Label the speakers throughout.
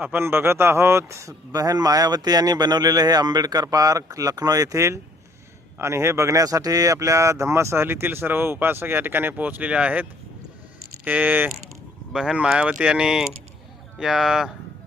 Speaker 1: आपण बघत आहोत बहन मायावती यांनी बनवलेलं हे आंबेडकर पार्क लखनौ येथील. आणि हे बघण्यासाठी आपल्या धम्मसहलीतील सर्व उपासक या ठिकाणी पोहोचलेले आहेत. हे बहन मायावती यांनी या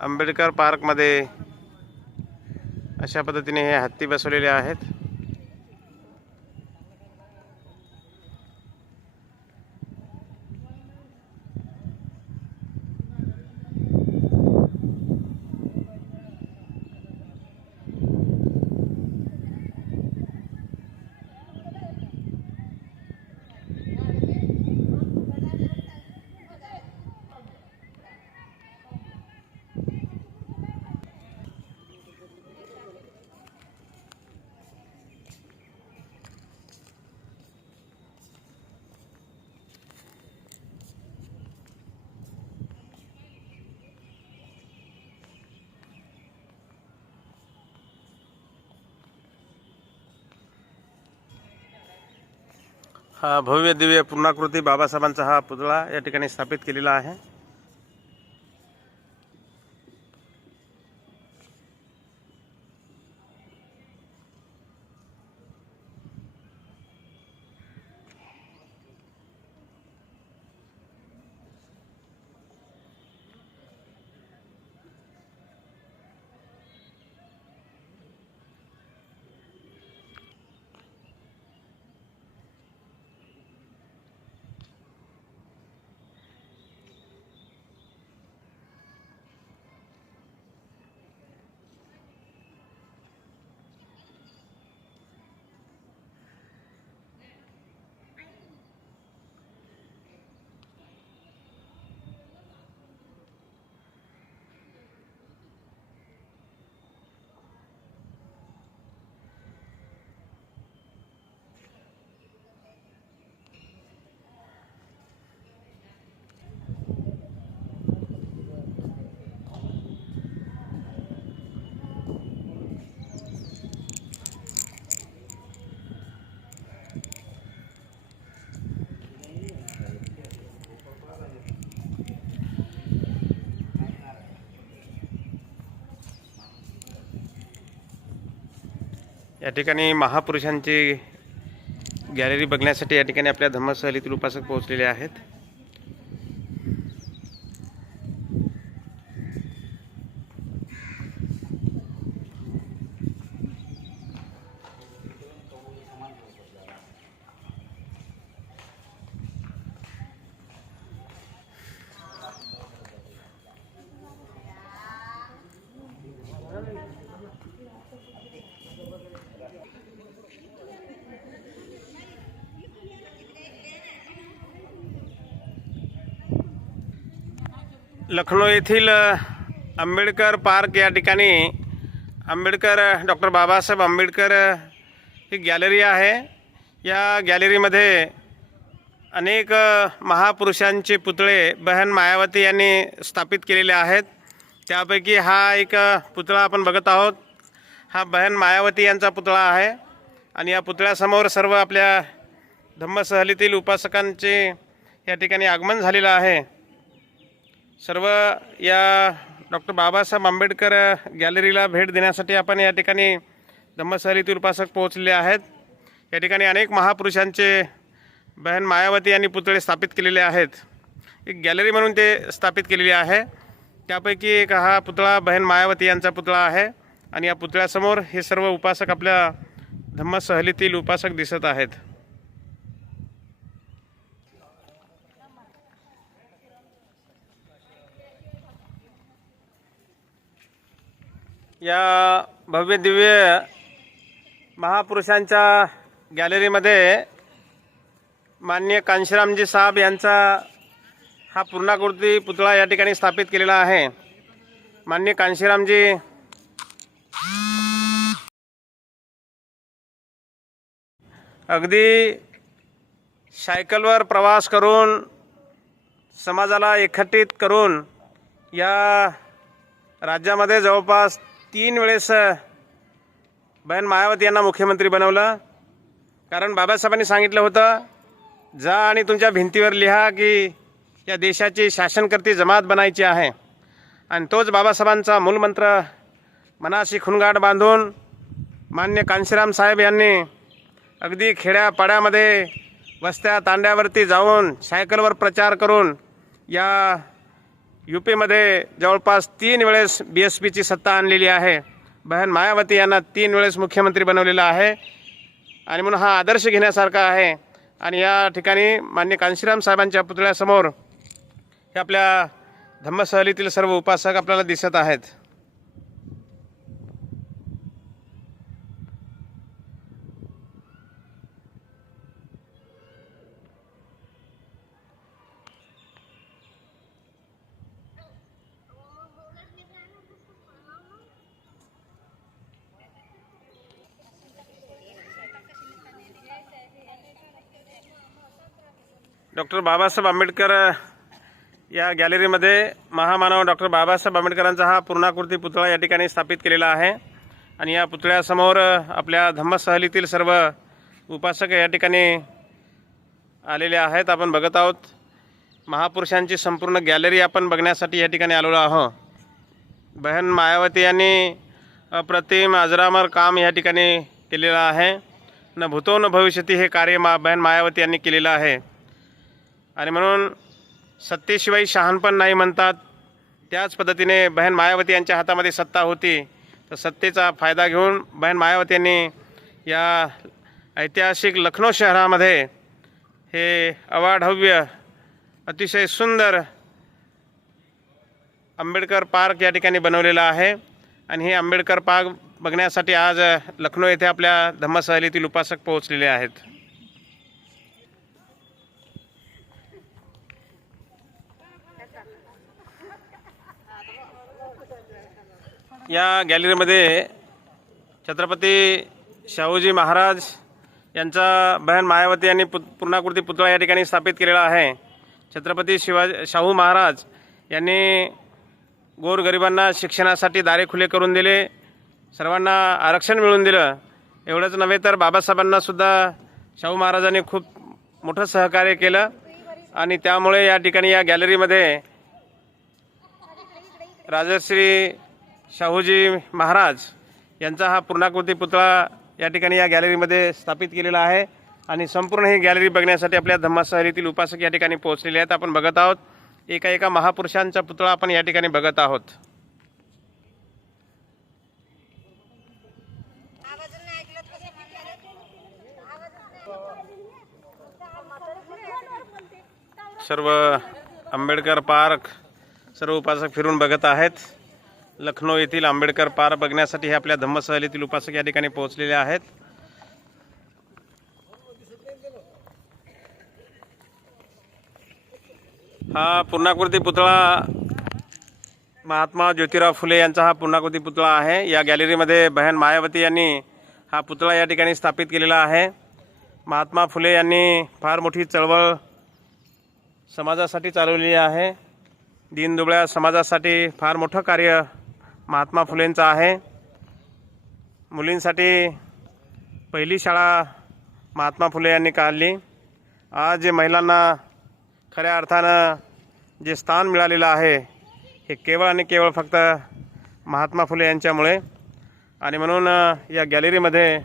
Speaker 1: आंबेडकर पार्कमध्ये अशा पद्धतीने हे हत्ती बसवलेले आहेत. हा भव्य दिव्य पूर्णाकृती बाबासाहेबांचा हा पुतळा या ठिकाणी स्थापित केलेला आहे. या ठिकाणी महापुरुषांची गॅलरी बघण्यासाठी या ठिकाणी आपल्या धम्मसहलीतील उपासक पोहोचलेले आहेत. लखनौ येथील आंबेडकर पार्क या ठिकाणी आंबेडकर डॉक्टर बाबासाहेब आंबेडकर ही गॅलरी आहे. या गॅलरीमध्ये अनेक महापुरुषांचे पुतळे बहन मायावती यांनी स्थापित केलेले आहेत. त्यापैकी हा एक पुतळा आपण बघत आहोत. हा बहन मायावती यांचा पुतळा आहे. आणि या पुतळ्यासमोर सर्व आपल्या धम्मसहलीतील उपासकांचे या ठिकाणी आगमन झालेलं आहे. सर्व या डॉक्टर बाबासाहेब आंबेडकर गॅलरीला भेट देण्यासाठी आपण या ठिकाणी धम्मसहरीतील उपासक पोहोचले आहेत. या ठिकाणी अनेक महापुरुषांचे बहन मायावती यांनी पुतळे स्थापित केलेले आहेत. एक गॅलरी म्हणून ते स्थापित केलेली आहे. त्यापैकी एक हा पुतळा बहन मायावती यांचा पुतळा आहे आणि या पुतळ्यासमोर हे सर्व उपासक आपल्या धम्मसहलीतील उपासक दिसत आहेत. या भव्य दिव्य महापुरुषांच्या गॅलरीमध्ये माननीय कांशीरामजी साहेब यांचा हा पूर्णाकृती पुतळा या ठिकाणी स्थापित केलेला आहे. माननीय कांशीरामजी. अगदी सायकलवर प्रवास करून समाजाला एकत्रित करून या राज्यामध्ये जवळपास तीन वेळेस बहन मायावती यांना मुख्यमंत्री बनवलं. कारण बाबासाहेबांनी सांगितलं होतं जा आणि तुमच्या भिंतीवर लिहा की या देशाची शासनकर्ती जमात बनायची आहे. आणि तोच बाबासाहेबांचा मूलमंत्र मनाशी खुणगाठ बांधून मान्य कांशीराम साहेब यांनी अगदी खेड्यापाड्यामध्ये वस्त्या तांड्यावरती जाऊन सायकलवर प्रचार करून या यू पीमध्ये जवळपास तीन वेळेस बी एस पीची सत्ता आणलेली आहे. बहन मायावती यांना तीन वेळेस मुख्यमंत्री बनवलेला आहे. आणि म्हणून हा आदर्श घेण्यासारखा आहे. आणि या ठिकाणी मान्य कांशीराम साहेबांच्या पुतळ्यासमोर हे आपल्या धम्मसहलीतील सर्व उपासक आपल्याला दिसत आहेत. डॉक्टर बाबासाहेब आंबेडकर या गॅलरीमध्ये महामानव डॉक्टर बाबासाहेब आंबेडकरांचा हा पूर्णाकृती पुतळा या ठिकाणी स्थापित केलेला आहे. आणि या पुतळ्यासमोर आपल्या धम्मसहलीतील सर्व उपासक या ठिकाणी आलेले आहेत. आपण बघत आहोत महापुरुषांची संपूर्ण गॅलरी आपण बघण्यासाठी या ठिकाणी आलेलो आहो बहन मायावती यांनी अप्रतिम अजरामर काम या ठिकाणी केलेलं आहे. न भूतो न भविष्यती हे कार्य मा बहन मायावती यांनी केलेलं आहे. आणि म्हणून सत्तेशिवाय शहाणपण नाही म्हणतात. त्याच पद्धतीने बहन मायावती यांच्या हातामध्ये सत्ता होती. तर सत्तेचा फायदा घेऊन बहन मायावती यांनी या ऐतिहासिक लखनौ शहरामध्ये हे अवाढव्य अतिशय सुंदर आंबेडकर पार्क या ठिकाणी बनवलेलं आहे. आणि हे आंबेडकर पार्क बघण्यासाठी आज लखनौ येथे आपल्या धम्मसहलीतील उपासक पोहोचलेले आहेत. या गॅलरीमध्ये छत्रपती शाहूजी महाराज यांचा बहन मायावती यांनी पु पूर्णाकृती पुतळा या ठिकाणी स्थापित केलेला आहे. छत्रपती शिवाजी शाहू महाराज यांनी गोरगरिबांना शिक्षणासाठी दारे खुले करून दिले सर्वांना आरक्षण मिळवून दिलं. एवढंच नव्हे तर बाबासाहेबांनासुद्धा शाहू महाराजांनी खूप मोठं सहकार्य केलं आणि त्यामुळे या ठिकाणी या गॅलरीमध्ये राजश्री शाहूजी महाराज यांचा हा पूर्णाकृती पुतळा या ठिकाणी या गॅलरीमध्ये स्थापित केलेला आहे आणि संपूर्ण ही गॅलरी बघण्यासाठी आपल्या धम्मासहलीतील उपासक या ठिकाणी पोहोचलेले आहेत. आपण बघत आहोत एका एका महापुरुषांचा पुतळा आपण या ठिकाणी बघत आहोत. सर्व आंबेडकर पार्क सर्व उपासक फिरून बघत आहेत. लखनौ येथील आंबेडकर पार बघण्यासाठी हे आपल्या धम्मसहलीतील उपासक या ठिकाणी पोहोचलेले आहेत. हा पूर्णाकृती पुतळा महात्मा ज्योतिराव फुले यांचा हा पूर्णाकृती पुतळा आहे. या गॅलरीमध्ये बहन मायावती यांनी हा पुतळा या ठिकाणी स्थापित केलेला आहे. महात्मा फुले यांनी फार मोठी चळवळ समाजासाठी चालवलेली आहे. दीनदुबळ्या समाजासाठी फार मोठं कार्य महात्मा फुलेंचा आहे. मुलींसाठी पहिली शाळा महात्मा फुले यांनी काढली. आज जे महिलांना खऱ्या अर्थानं जे स्थान मिळालेलं आहे हे केवळ आणि केवळ फक्त महात्मा फुले यांच्यामुळे. आणि म्हणून या गॅलरीमध्ये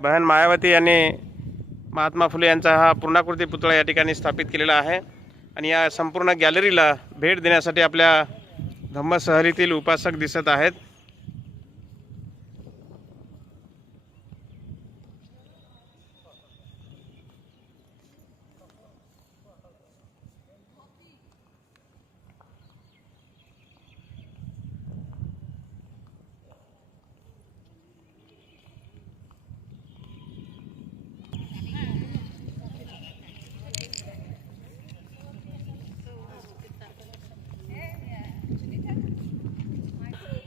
Speaker 1: बहन मायावती यांनी महात्मा फुले यांचा हा पूर्णाकृती पुतळा या ठिकाणी स्थापित केलेला आहे. आणि या संपूर्ण गॅलरीला भेट देण्यासाठी आपल्या धम्मसहरीतील उपासक दिसत आहेत.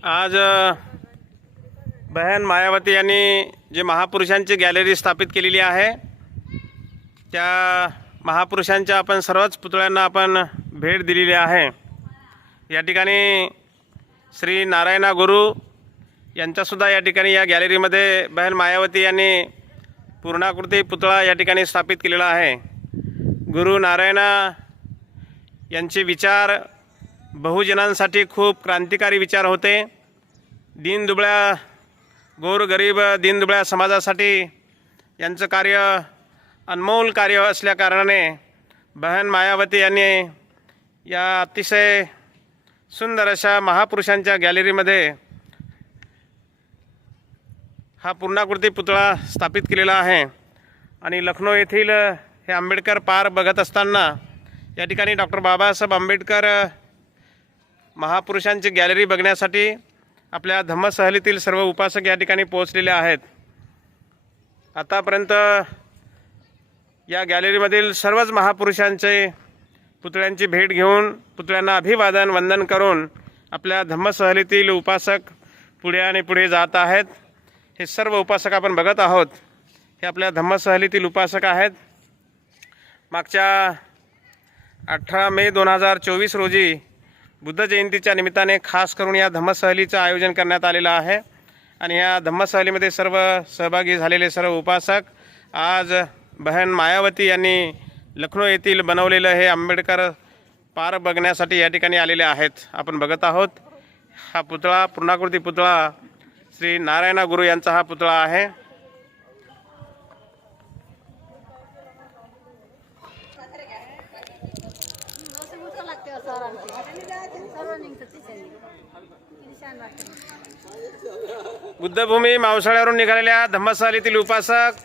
Speaker 1: आज बहन मायावती यांनी जे महापुरुषांची गॅलरी स्थापित केलेली आहे त्या महापुरुषांच्या आपण सर्वच पुतळ्यांना आपण भेट दिलेली आहे. या ठिकाणी श्री नारायणा गुरु यांचासुद्धा या ठिकाणी या गॅलरीमध्ये बहन मायावती यांनी पूर्णाकृती पुतळा या ठिकाणी स्थापित केलेला आहे. गुरु नारायणा यांचे विचार बहुजनांसाठी खूप क्रांतिकारी विचार होते. दीनदुबळ्या गोरगरीब दीनदुबळ्या समाजासाठी यांचं कार्य अनमोल कार्य असल्याकारणाने बहन मायावती यांनी या अतिशय सुंदर अशा महापुरुषांच्या गॅलरीमध्ये हा पूर्णाकृती पुतळा स्थापित केलेला आहे. आणि लखनौ येथील हे आंबेडकर पार बघत असताना या ठिकाणी डॉक्टर बाबासाहेब आंबेडकर महापुरुषांची गॅलरी बघण्यासाठी आपल्या धम्मसहलीतील सर्व उपासक या ठिकाणी पोहोचलेले आहेत. आतापर्यंत या गॅलरीमधील सर्वच महापुरुषांचे पुतळ्यांची भेट घेऊन पुतळ्यांना अभिवादन वंदन करून आपल्या धम्मसहलीतील उपासक पुढे आणि पुढे जात आहेत. हे सर्व उपासक आपण बघत आहोत. हे आपल्या धम्मसहलीतील उपासक आहेत. मागच्या अठरा मे दोन हजार चोवीस रोजी बुद्ध जयंतीच्या निमित्ताने खास करून या धम्मसहलीचं आयोजन करण्यात आलेलं आहे. आणि या धम्मसहलीमध्ये सर्व सहभागी झालेले सर्व उपासक आज बहन मायावती यांनी लखनौ येथील बनवलेलं हे आंबेडकर पार बघण्यासाठी या ठिकाणी आलेले आहेत. आपण बघत आहोत हा पुतळा पूर्णाकृती पुतळा श्री नारायणा गुरु यांचा हा पुतळा आहे. बुद्धभूमी मावसाळ्यावरून निघालेल्या धम्मसालीतील उपासक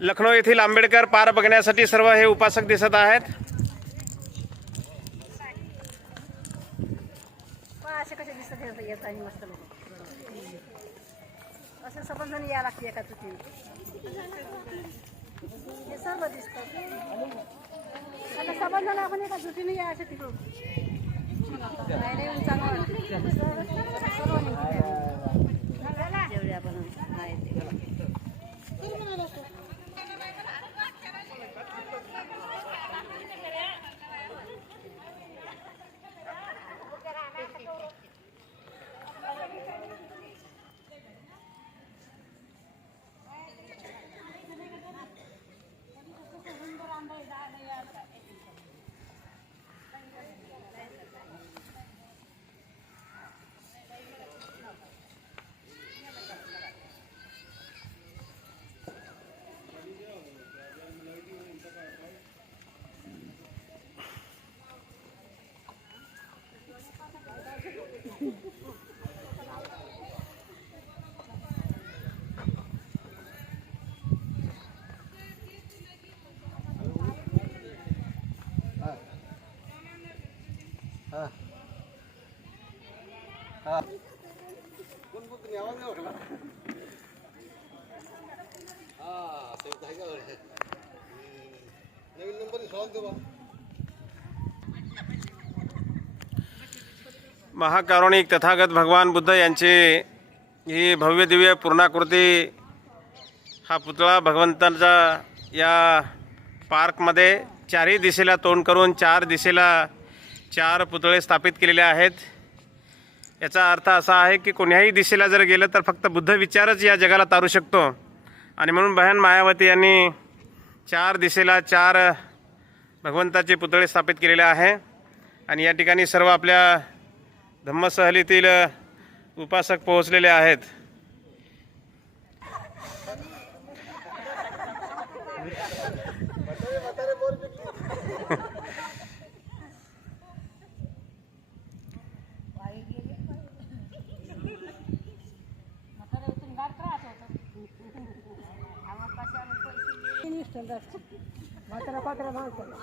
Speaker 1: लखनौ येथील आंबेडकर पार बघण्यासाठी सर्व हे उपासक दिसत आहेत.
Speaker 2: पहा Apa 买
Speaker 1: महाकारुणिक तथागत भगवान बुद्ध यांची ही भव्य दिव्य पूर्णाकृती हा पुतळा भगवंतांचा या पार्कमध्ये चारही दिशेला तोंड करून चार दिशेला चार पुतळे स्थापित केलेले आहेत. याचा अर्थ असा आहे की कोण्याही दिशेला जर गेलं तर फक्त बुद्ध विचारच या जगाला तारू शकतो. आणि म्हणून बहन मायावती यांनी चार दिशेला चार भगवंताचे पुतळे स्थापित केलेले आहे. आणि या ठिकाणी सर्व आपल्या धम्मसहलीतील उपासक पोहोचलेले आहेत.
Speaker 3: பத்திர பத்திர மாத்திரம்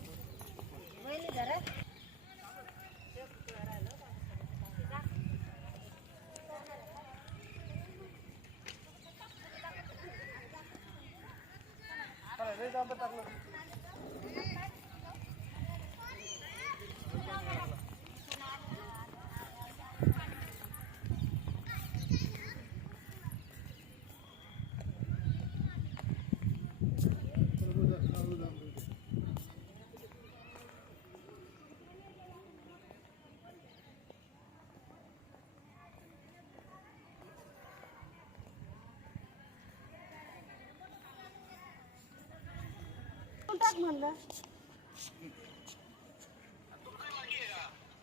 Speaker 2: टाक म्हणलं.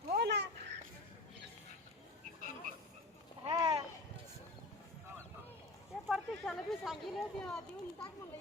Speaker 2: हो ना. हा. ते परतीक्षाला बी सांगितलं देऊन टाक म्हणलं